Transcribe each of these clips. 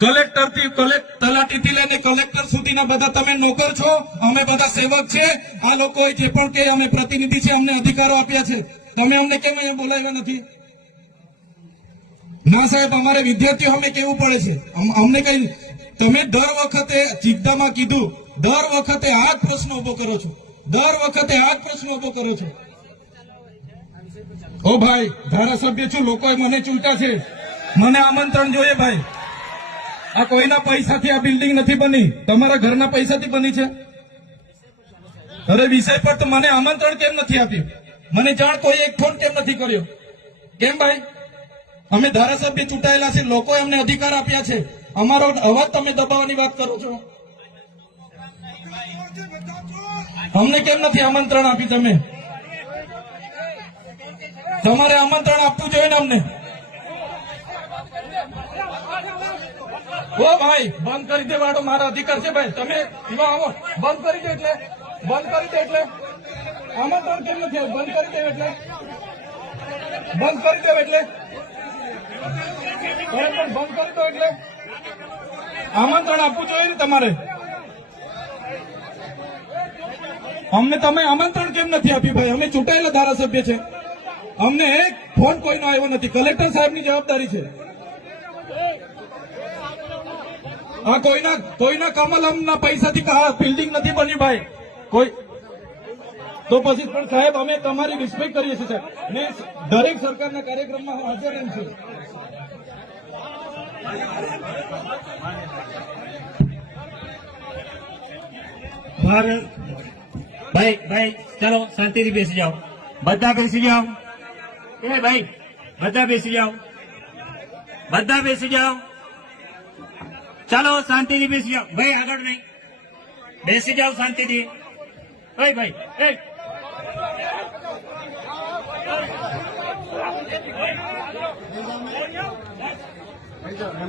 તલાટીથી લઈને કલેક્ટર સુધીના બધા તમે નોકર છો, અમે બધા સેવક છે। આ લોકોએ જે પણ કે અમે પ્રતિનિધિ છે, અમને અધિકારો આપ્યા છે, તમે અમને કેમ અહીંયા બોલાવ્યા નથી? ના સાહેબ, અમારે વિદ્યાર્થીઓ અમે કેવું પડે છે, અમને કઈ તમે દર વખતે ચિત્તામાં કીધું, દર વખતે આ જ પ્રશ્ન ઉભો કરો છો, દર વખતે આ જ પ્રશ્ન ઉભો કરો છો। ઓ ભાઈ, ધારાસભ્ય છું, લોકોએ મને ચૂંટ્યા છે, મને આમંત્રણ જોઈએ ભાઈ। આ કોઈના પૈસાથી આ બિલ્ડિંગ નથી બની, તમારા ઘરના પૈસાથી બની છે। અરે વિષય પર તો મને આમંત્રણ કેમ નથી આપ્યું? મને જાણ કોઈ એક ફોન કેમ નથી કર્યો? કેમ ભાઈ? અમે ધારાસભ્ય ચૂંટાયેલા છે, લોકોએ અમને અધિકાર આપ્યા છે, અમારો અવાજ તમે દબાવવાની વાત કરો છો। અમને કેમ નથી આમંત્રણ આપી તમે? તમારે આમંત્રણ આપવું જોઈએ ને અમને। ઓ ભાઈ, બંધ કરી દેવાનો મારો અધિકાર છે ભાઈ, તમે આવો, બંધ કરી દે એટલે આમંત્રણ કેમ નથી આવ્યું? બંધ કરી દે એટલે બંધ કરી દો એટલે આમંત્રણ આપવું જોઈએ ને તમારે। અમને તમે આમંત્રણ કેમ નથી આપ્યું ભાઈ? અમે ચૂંટાયેલા ધારાસભ્ય છે, અમને એક ફોન કોઈનો આવ્યો નથી, કલેક્ટર સાહેબની જવાબદારી છે। આ કોઈના કમલમના પૈસાથી બિલ્ડિંગ નથી બની ભાઈ, કોઈ તો પછી પણ સાહેબ અમે તમારી રિસ્પેક્ટ કરીએ છીએ સાહેબ, ને દરેક સરકારના કાર્યક્રમમાં હું હાજર રહું છું। ભાઈ ચલો શાંતિથી બેસી જાઓ, બધા બેસી જાઓ। એ ભાઈ બધા બેસી જાઓ, બધા બેસી જાઓ, ચાલો શાંતિથી બેસી જાઓ। ભાઈ આગળ નહીં, બેસી જાઓ શાંતિથી। ભાઈ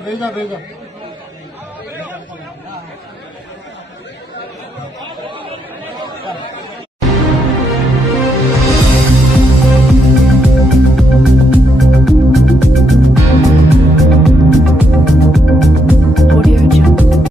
ભેજા